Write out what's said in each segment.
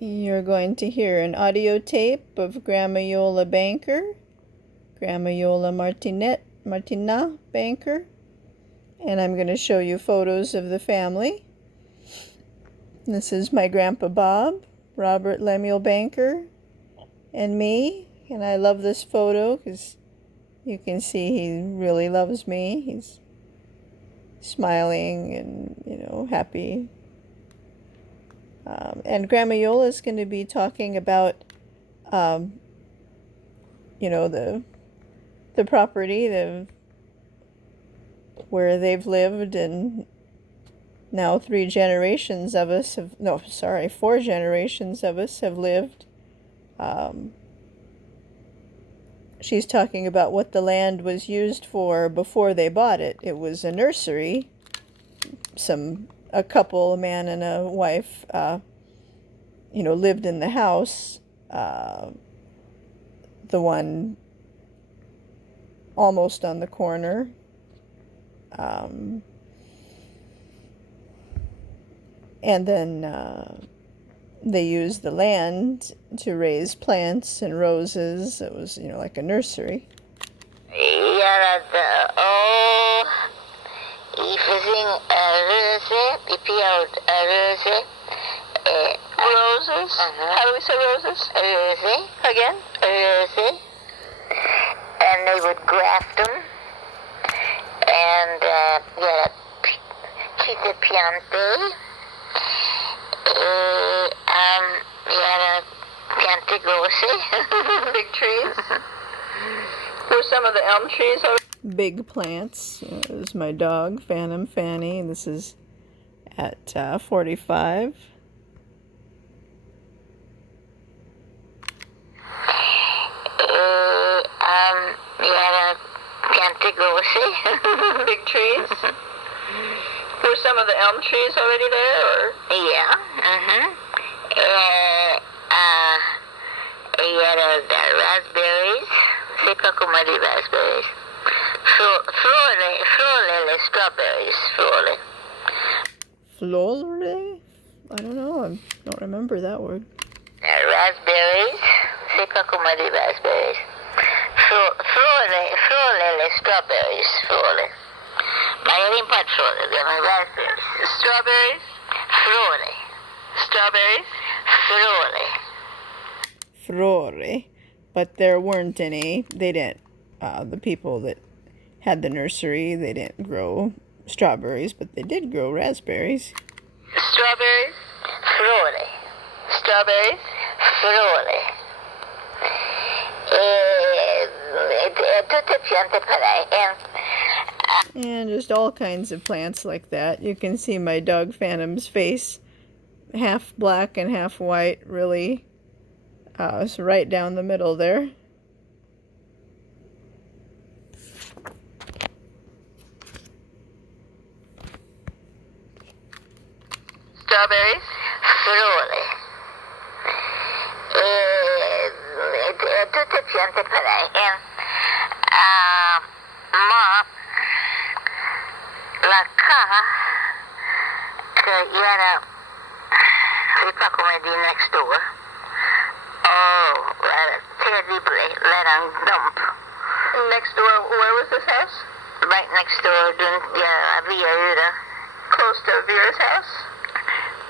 You're going to hear an audio tape of Grandma Iole Banker, Grandma Iole Martinat Banker, and I'm going to show you photos of the family. This is my Grandpa Bob, Robert Lemuel Banker, and me, and I love this photo because you can see he really loves me. He's smiling and, happy. And Grandma Iole is going to be talking about, the property, where they've lived, and now 4 generations of us have lived. She's talking about what the land was used for before they bought it. It was a nursery. A couple, a man and a wife, lived in the house. The one almost on the corner. And then they used the land to raise plants and roses. It was, like a nursery. Roses? How do we say roses? Rose. Again? Rose. And they would graft them. And chiste piante. Piante grosse. Big trees. Were some of the elm trees over? Big plants. This is my dog, Phantom Fanny. This is at 45. Piante grosse. Big trees. Were some of the elm trees already there, or? Yeah. The raspberries. Sepa como de raspberries. Flore, strawberries. Flore? I don't know. I don't remember that word. Raspberries. Sepa como de raspberries. Flore, strawberries. Flore. Mayorin part flore. They're my raspberries. Strawberries. Flore. Strawberries. Flore. Flore. But there weren't any. They didn't. The people that had the nursery, they didn't grow strawberries, but they did grow raspberries. Strawberries. Flore. Strawberries. Flore. And just all kinds of plants like that. You can see my dog Phantom's face, half black and half white, really. It's right down the middle there. Strawberries, flore. Tutte piante pareil. Ma la ca che era, je sais pas comment dire, next door. Oh, terribly, let on dump. Next door, where was this house? Right next door, Via Ura. Close to Vera's house?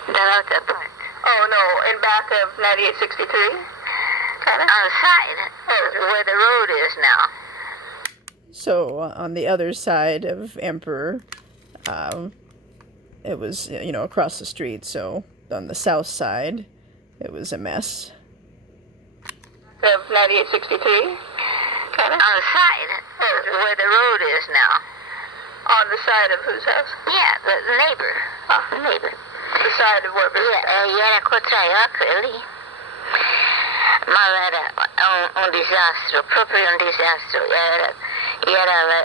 The other part. Oh, no, in back of 9863? Kind of? On the side, where the road is now. So, on the other side of Emperor, it was, across the street. So, on the south side, it was a mess. Of 9863? Kind of? On the side, where the road is now. On the side of whose house? Yeah, the neighbor. Oh, the neighbor. The side of what? Era contraiaca ali. Ma era un disastro, proprio un disastro. Era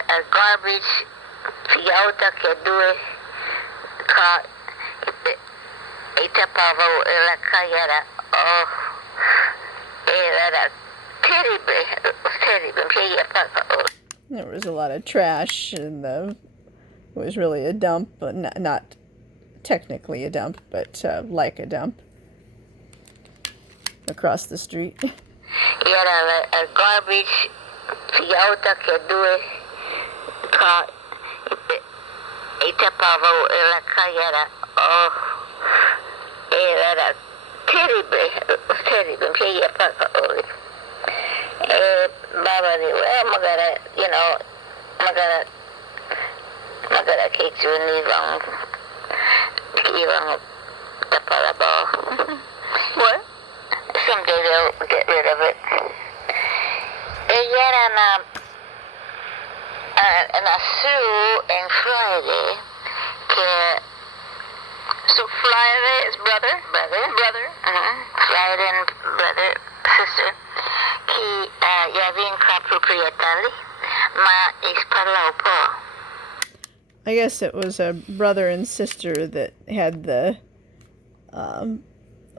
a garbage piauta che due e tappava la era, era terrible. There was a lot of trash, and it was really a dump, but not technically a dump, but like a dump. across the street. Era el garbage figauta que due ca y tapaba la calle era era terrible que ya pasa hoy. Baba di well magara you know magara kids ibang tapalaba. What? Someday they'll get rid of it. Ella era na Sue and Friday que so Friday is brother. Friday and brother sister que ya habían proprietari ma isparlau po. I guess it was a brother and sister that had the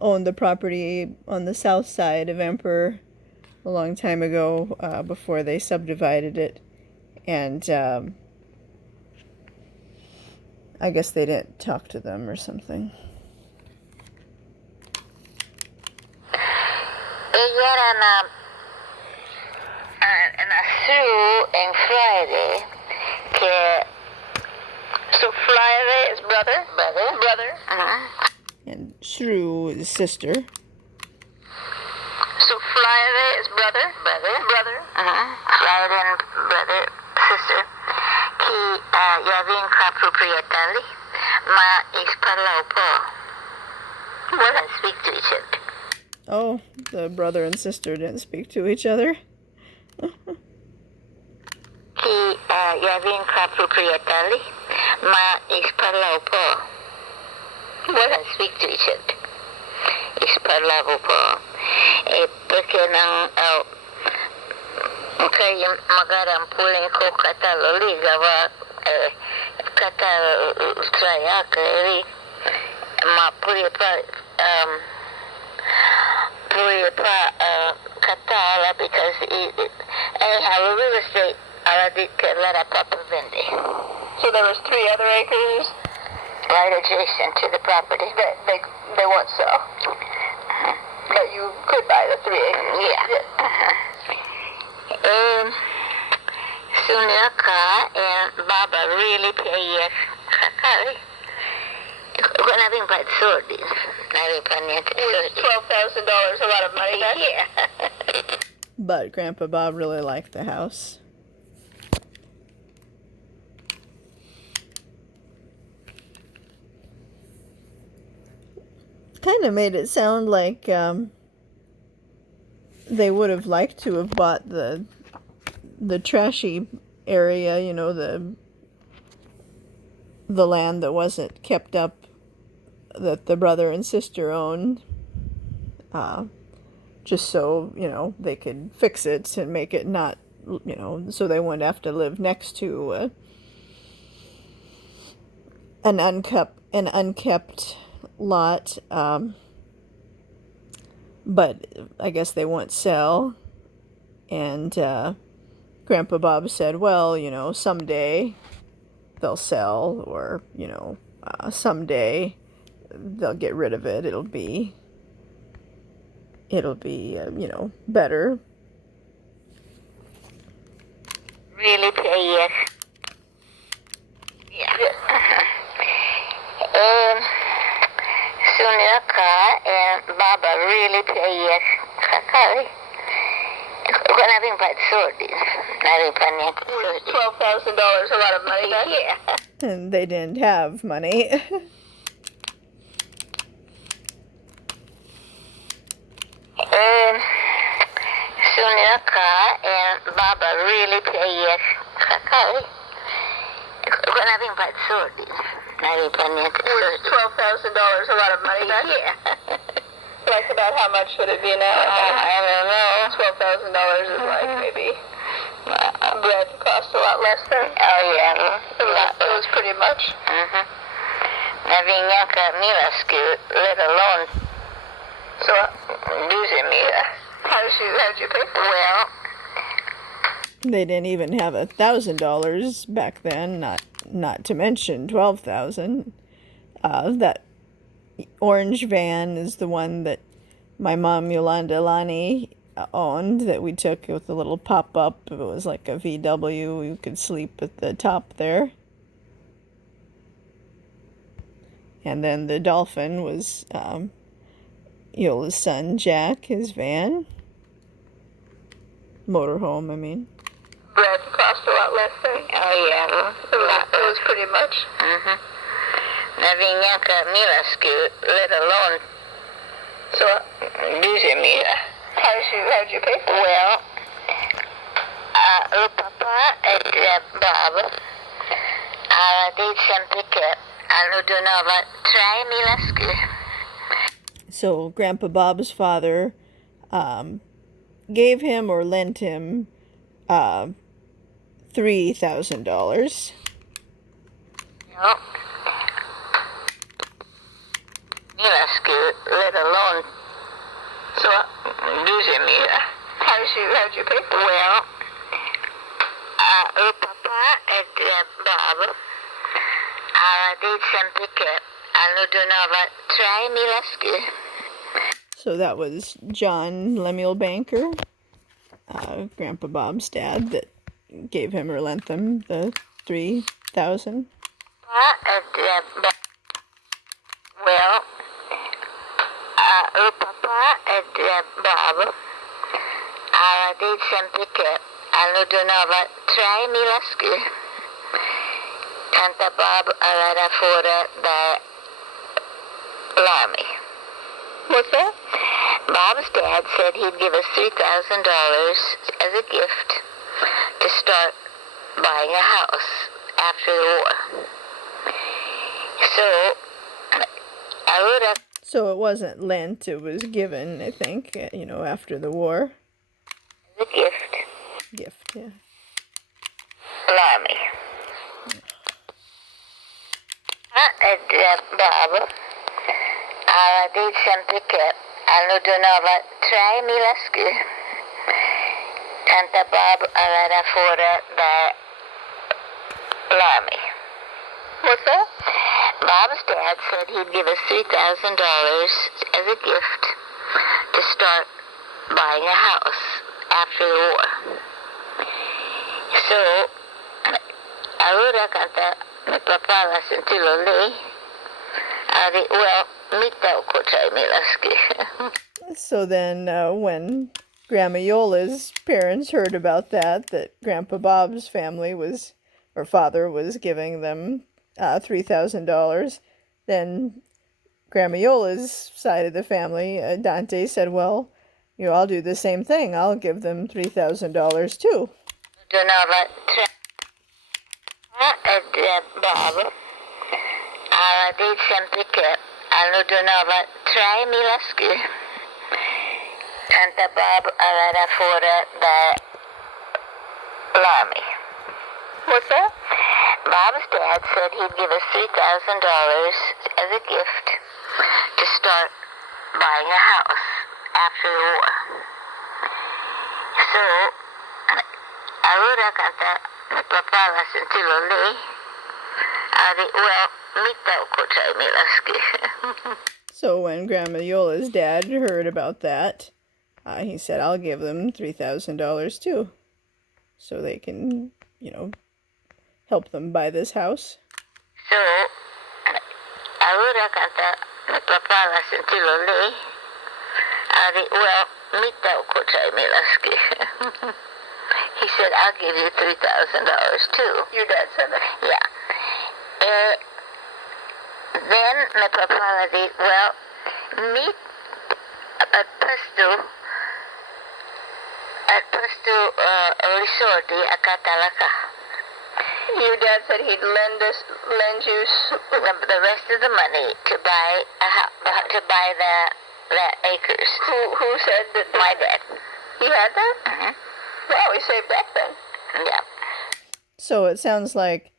owned the property on the south side of Emperor a long time ago, before they subdivided it, and I guess they didn't talk to them or something. Ella era na Sue and Friday que so Friday is brother. And Shrew is sister. So Friday is brother. Friday and brother sister que ya habían proprietari ma isparlau po. What I speak to each other. Oh, the brother and sister didn't speak to each other. Que ya habían proprietari ma isparlau po. What I speak to each other. Isparlau po. Perché nang kaya magaram puling ko katalo ligava katalo trayaka ma puri pa katala because anyhow real estate ala di lara papa vende. So there was 3 other acres right adjacent to the property that they won't sell. But you could buy the 3 acres. Yeah. Sunaka and Baba really pay kakari. When I think about sorties, $12,000, a lot of money. Yeah. But Grandpa Bob really liked the house. Kind of made it sound like they would have liked to have bought the trashy area, you know, the land that wasn't kept up, that the brother and sister owned, just so, you know, they could fix it and make it not, you know, so they wouldn't have to live next to an unkept lot. But I guess they won't sell. And Grandpa Bob said, well, you know, someday they'll sell, or, you know, someday they'll get rid of it. It'll be you know, better. Really pay, yes. Yeah. Sunaka and Baba really pay, yes. Kakari. When I think about sorties, $12,000, a lot of money. Yeah. And they didn't have money. Sunaka and Baba really pay, yes. Kakari. When I think about sorties, $12,000, a lot of money. Yeah. Like about how much would it be now? I don't know. $12,000 is like maybe bread cost a lot less than. Oh yeah, it was pretty much. Navinyanka mila scoot, let alone. So losing mila. How did you pay for it? Well, They didn't even have $1,000 back then. Not to mention 12,000. That orange van is the one that my mom Yolanda Lani owned that we took with a little pop-up. It was like a VW. You could sleep at the top there. And then the Dolphin was Iole's son Jack, his van. Motorhome, I mean. Bread cost a lot less than. Oh yeah. It was pretty much. Navinjaka milasky, let alone So duže mila. how'd you pay for it? Well, papa and Bob, did something I don't know about try milasky. So Grandpa Bob's father gave him or lent him $3,000. No. Milasky, let alone So duže mila. how'd you pay for it? Well, papa and Bob, did something I don't know about try milasky. So that was John Lemuel Banker, Grandpa Bob's dad, that gave him or lent them the $3,000. Well, papa and Bob, did something I don't know about try milasky. Tante Bob alla fora da Larmy. What's that? Bob's dad said he'd give us $3,000 as a gift to start buying a house after the war. So, I would have... So it wasn't lent, it was given, I think, after the war. As a gift. Gift, yeah. Larmy. Bob, did something I don't know about try milasky. Tante Bob alla fora da Larmy. What's that? Bob's dad said he'd give us $3,000 as a gift to start buying a house after the war. So, allora canta mi papà la sentilo lei, well, mita ko try milasky. So then when Grandma Iola's parents heard about that Grandpa Bob's family was, or father was giving them $3,000, then Grandma Iola's side of the family, Dante, said, well, I'll do the same thing. I'll give them $3,000 too. Do you know about Bob? Did something I don't know about try milasky. Tante Bob alla fora da Larmy. What's that? Bob's dad said he'd give us $3,000 as a gift to start buying a house after the war. So, allora canta mi papà la sentilo lei, well, mita ko try milasky. So when Grandma Iola's dad heard about that, he said, I'll give them $3,000 too, so they can, help them buy this house. So, allora canta mi papà la sentilo lei, well, mita ko try milasky. He said, I'll give you $3,000 too. Your dad said that. Yeah. Then my papa did, well, meet at Pasto Risordi a Catalaka. Your dad said he'd lend you The rest of the money to buy the acres. Who said that? My dad. He had that? Mm-hmm. Wow, he saved up then. Yeah. So it sounds like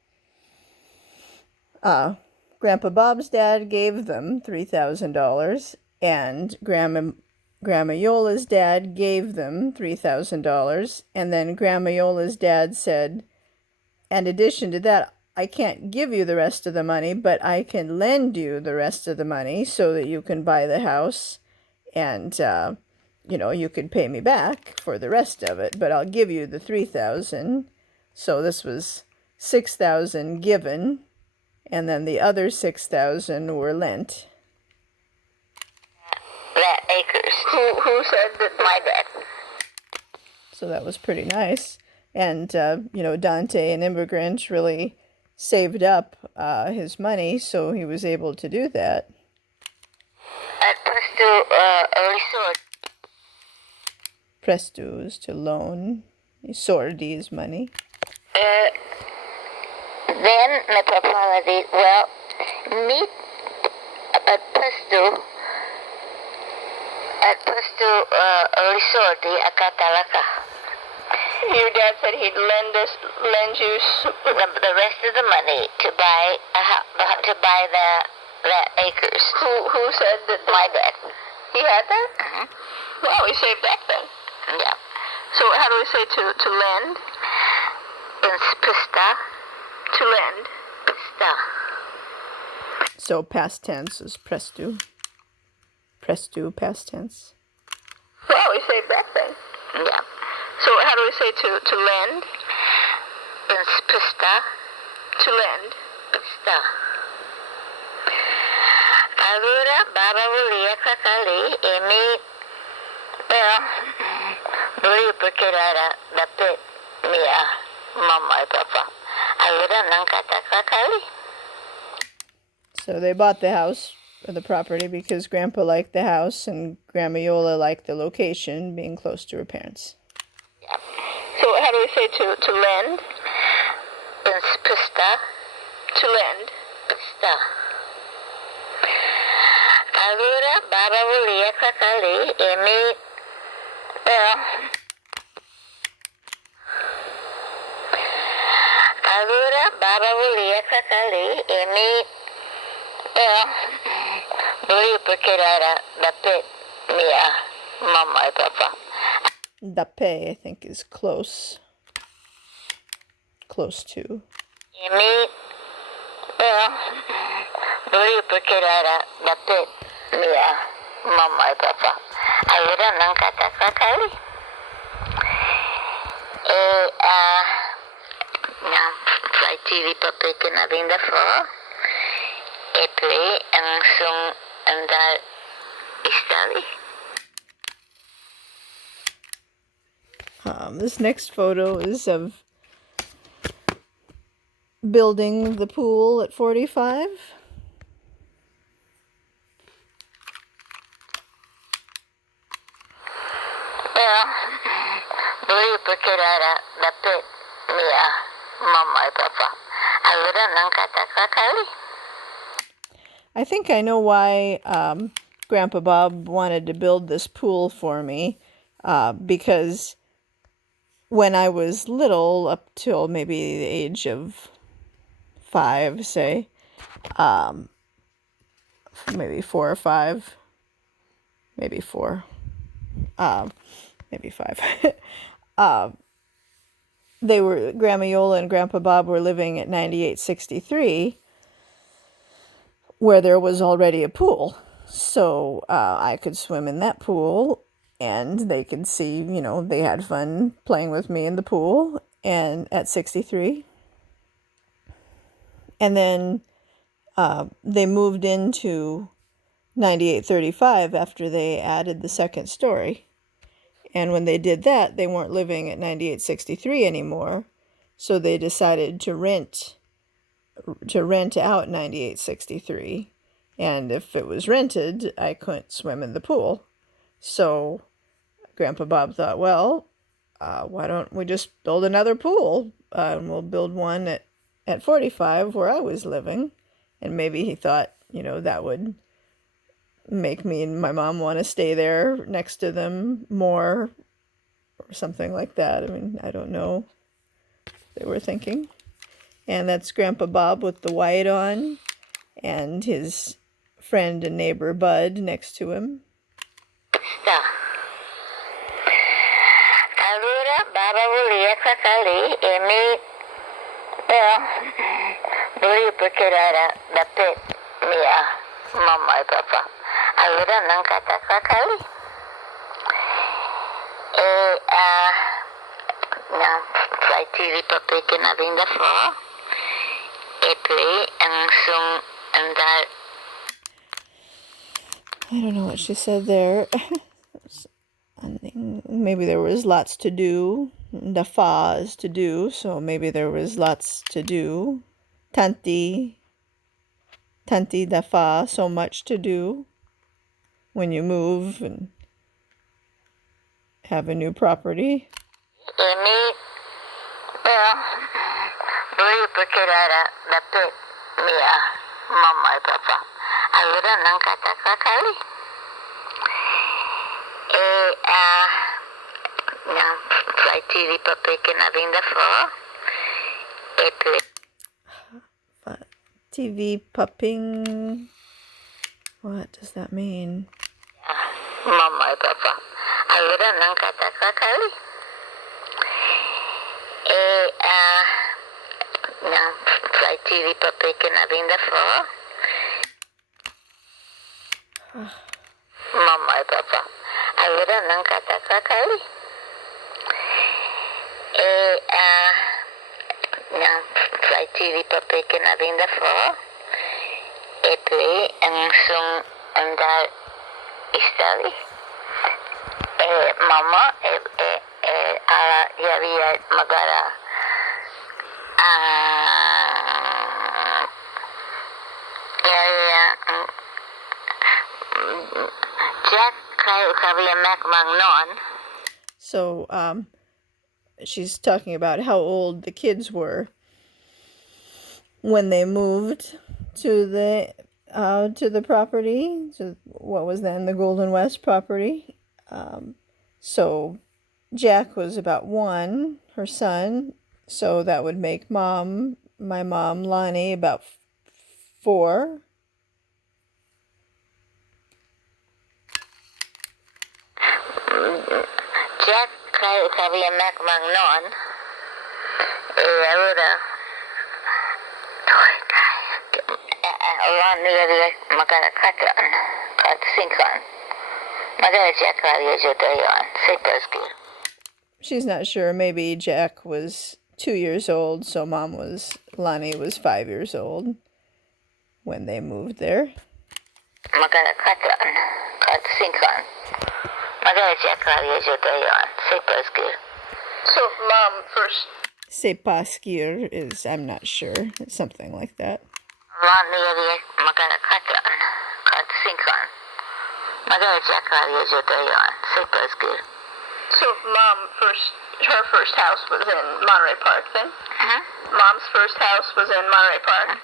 Grandpa Bob's dad gave them $3,000, and Grandma Iola's dad gave them $3,000, and then Grandma Iola's dad said, in addition to that, I can't give you the rest of the money, but I can lend you the rest of the money so that you can buy the house. and you could pay me back for the rest of it, but I'll give you the 3,000. So this was 6,000 given, and then the other 6,000 were lent. That acres. Who said that? My dad. So that was pretty nice. And, Dante, an immigrant, really saved up his money, so he was able to do that. At Presto Resort. Presto is to loan. Sordi is money. Then my papa did, well, meet at Presto Resort, Akatalaka. Your dad said he'd lend you the rest of the money to buy the acres. Who said that? My dad. He had that? Uh-huh. Wow, he saved that then. Yeah. So how do we say to lend? In Pista. To lend. Pista. So past tense is presto. Presto, past tense. Wow, he saved that then. Yeah. So how do we say to lend? In Pista. To lend. Pista. Agora, Baba volia kakali e me, well, volia porque era da pet minha mamãe e papa. Agora não cata kakali. So they bought the house, or the property, because Grandpa liked the house and Grandma Iole liked the location, being close to her parents. Yeah. So how do we say to lend? In Pista. To lend. Pista. Agora, Baba volia kakali e me, well, agora, Baba volia kakali e me, well, volia porque era da pet minha mamãe e papa. Dape, I think, is close. Close to. E me, well, volia porque era da pet minha mamãe e papa. Agora não cata kakali. E não, vai tive papel que na vinda fora. E puis, som andar estali. This next photo is of building the pool at 45. Well, volia porque era da pet minha mamãe e papa. Agora não cata kakali. I think I know why Grandpa Bob wanted to build this pool for me, because when I was little, up till maybe the age of 5, say, maybe 4 or 5, maybe 4, maybe 5. Grandma Iole and Grandpa Bob were living at 9863, where there was already a pool. So I could swim in that pool, and they could see, they had fun playing with me in the pool and at 63. And then they moved into 9835 after they added the second story. And when they did that, they weren't living at 9863 anymore. So they decided to rent out 9863, and if it was rented, I couldn't swim in the pool. So Grandpa Bob thought, well, why don't we just build another pool, and we'll build one at 45 where I was living. And maybe he thought, that would make me and my mom want to stay there next to them more, or something like that. I mean, I don't know. They were thinking. And that's Grandpa Bob with the white on, and his friend and neighbor Bud next to him. Está. Agora, Baba volia kakali e me, well, volia porque era da pet minha mamãe e papa. Allora non katakakali. Na fai tiri papeke na vinda for. E poi sung andar. I don't know what she said there. Maybe there was lots to do. The fa is to do, so maybe there was lots to do. Tanti da fa, so much to do when you move and have a new property. E mi voglio perché era da pe mia mamma e papà. Allora non katakakali. Na fai tiri papeke na vinda for. E poi TV pupping. What does that mean? mamma e papà. Allora non katakakali. Na fai tiri papeke na vinda for. Mamma e papà. Allora non katakakali. Na fai tiri papeke na vinda for. E poi sung andar istali. Mamma alla havia magara Jack havia magnon. So, she's talking about how old the kids were when they moved to the property, to what was then the Golden West property. So Jack was about 1, her son, so that would make my mom Lonnie about 4. Jack havia magnon. Allora Lonnie havia magara 4 magara Jack havia jotayon. Sei pasquir. She's not sure. Maybe Jack was 2 years old, so Lonnie was 5 years old when they moved there. Magara 4 magara Jack havia jotayon. Sei pasquir. So, Mom first. C'est pas skir is, I'm not sure. It's something like that. Lonnie havia magara 4 magara Jack havia jotayon. Sei pasquir. So, Mom first. Her first house was in Monterey Park, then. Mom's first house was in Monterey Park.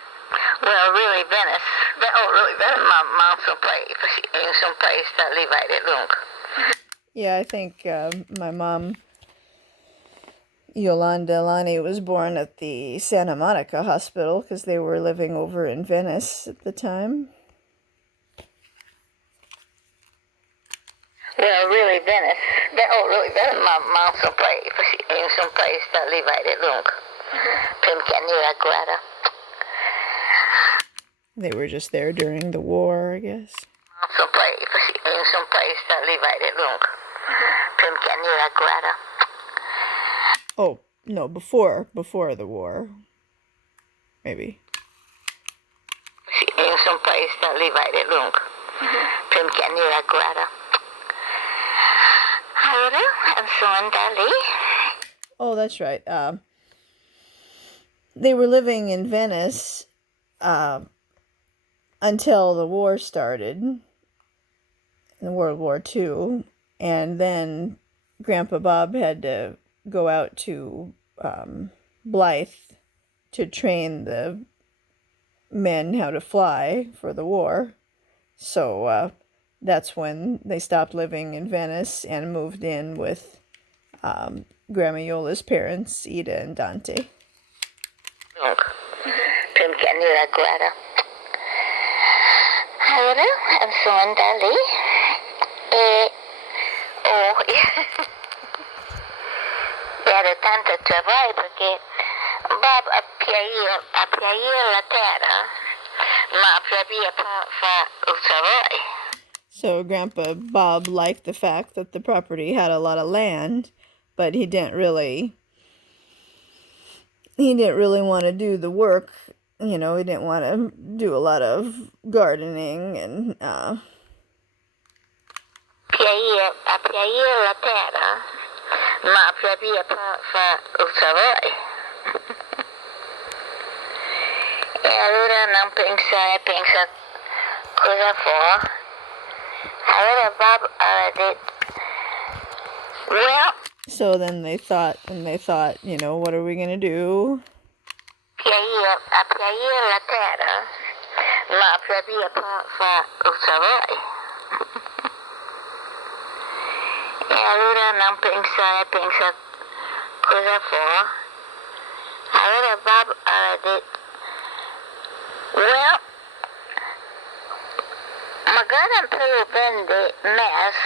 Well, really Venice. Really, Venice. Mom some place that live right lungo. Yeah, I think my mom, Yolanda Lonnie, was born at the Santa Monica Hospital because they were living over in Venice at the time. Well, really Venice. Really Venice. Mom some place that live right lungo. Pimcanira Guada. They were just there during the war, I guess. Some place that live right lungo. Pimcanira Guada. Oh, no, before the war. Maybe. Some place that live right lungo. Pimcanira Guada. And so in Delhi. Oh, that's right. They were living in Venice until the war started, in World War II, and then Grandpa Bob had to go out to Blythe to train the men how to fly for the war. So that's when they stopped living in Venice and moved in with Grandma Iola's parents, Ida and Dante. Pimcanira Guada. Allora, and so in Delhi. Era tanto trabalho perché Bob appiaia la terra, ma appia fa il trabalho. So Grandpa Bob liked the fact that the property had a lot of land, but he didn't really want to do the work. You know, he didn't want to do a lot of gardening and piaia la terra, ma piaia fa il lavoro. E allora non pensa cosa fa. Allora Bob did, well, so then they thought, you know, what are we going to do? piaia la terra, ma piaia fa il lavoro. E allora non pensa cosa fa. Allora Bob did, well, magari però vende mes,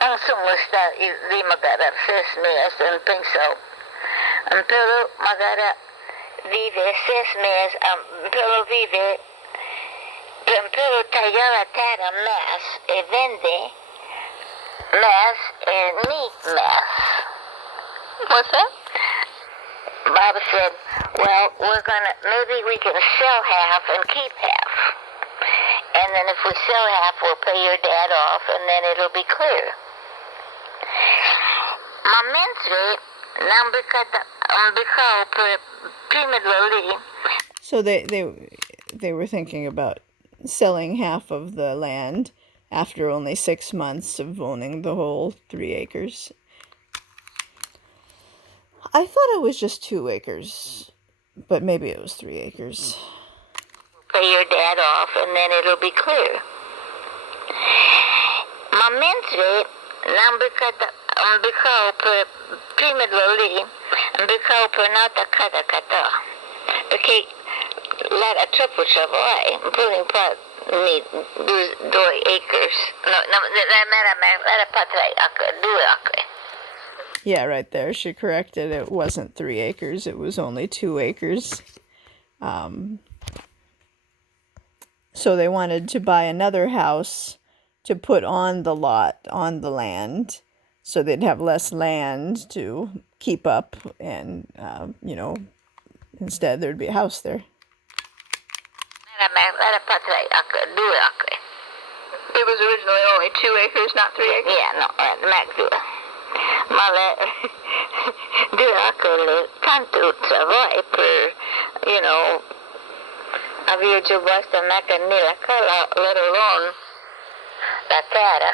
non sono stati lì magari 6 mesi, non penso, però magari vive 6 mesi, però vive, però taglia la terra mes e vende mes e neat mes. What's that? Bob said, well, maybe we can sell half and keep half. And then if we sell half, we'll pay your dad off, and then it'll be clear. Ma mentre non per prima di lì. So they were thinking about selling half of the land after only 6 months of owning the whole 3 acres. I thought it was just 2 acres, but maybe it was 3 acres. Pay your dad off, and then it'll be clear. Ma mentre non per prima di lì, per nota cada catà, perché l'era troppo lavoro, putting part need 2 acres. No, l'era pas 3 acres, 2 acres. Yeah, right there. She corrected. It wasn't 3 acres. It was only 2 acres. So they wanted to buy another house to put on the lot, on the land, so they'd have less land to keep up, and, you know, instead there'd be a house there. L'era pas 3 acres, 2 acres. It was originally only 2 acres, not 3 acres? Yeah, no, max 2. Ma 2 acres, tanto lavoro per, you know, avere già basta nella casa, let alone la terra.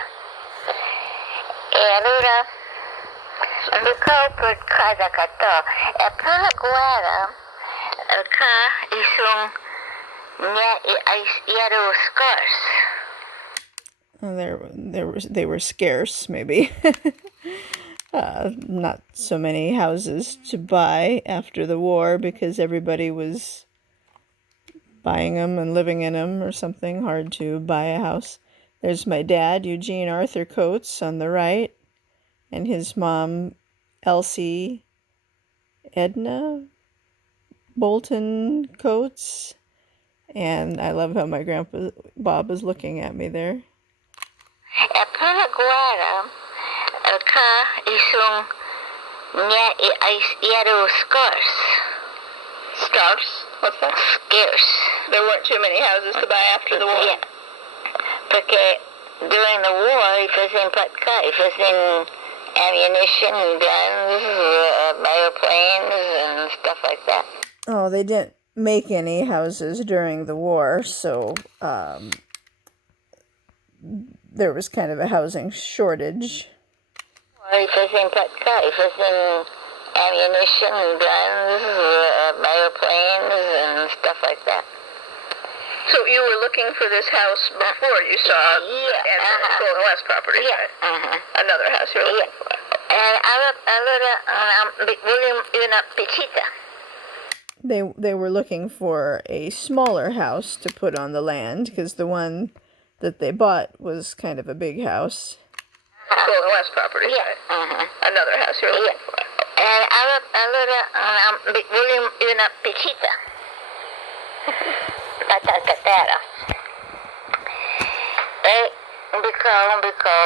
E allora, per casa catò, e per la guerra, ero scarce. They were scarce, maybe. Not so many houses to buy after the war because everybody was buying them and living in them or something. Hard to buy a house. There's my dad, Eugene Arthur Coates, on the right, and his mom, Elsie Edna Bolton Coates. And I love how my grandpa Bob is looking at me there. E per la guerra, ero scarce. Scarce? What's that? Scarce. There weren't too many houses to buy after the war? Yeah. Perché during the war, facing ammunition, guns, airplanes, and stuff like that. Oh, they didn't make any houses during the war, so there was kind of a housing shortage. Facing ammunition, guns, airplanes, and stuff like that. So you were looking for this house before you saw the Golden West property, right? Another house you were looking for. And allora, piccita. They were looking for a smaller house to put on the land because the one that they bought was kind of a big house. Golden West property, right? Another house you were looking for. And allora, una piccita. La terra. E Biko.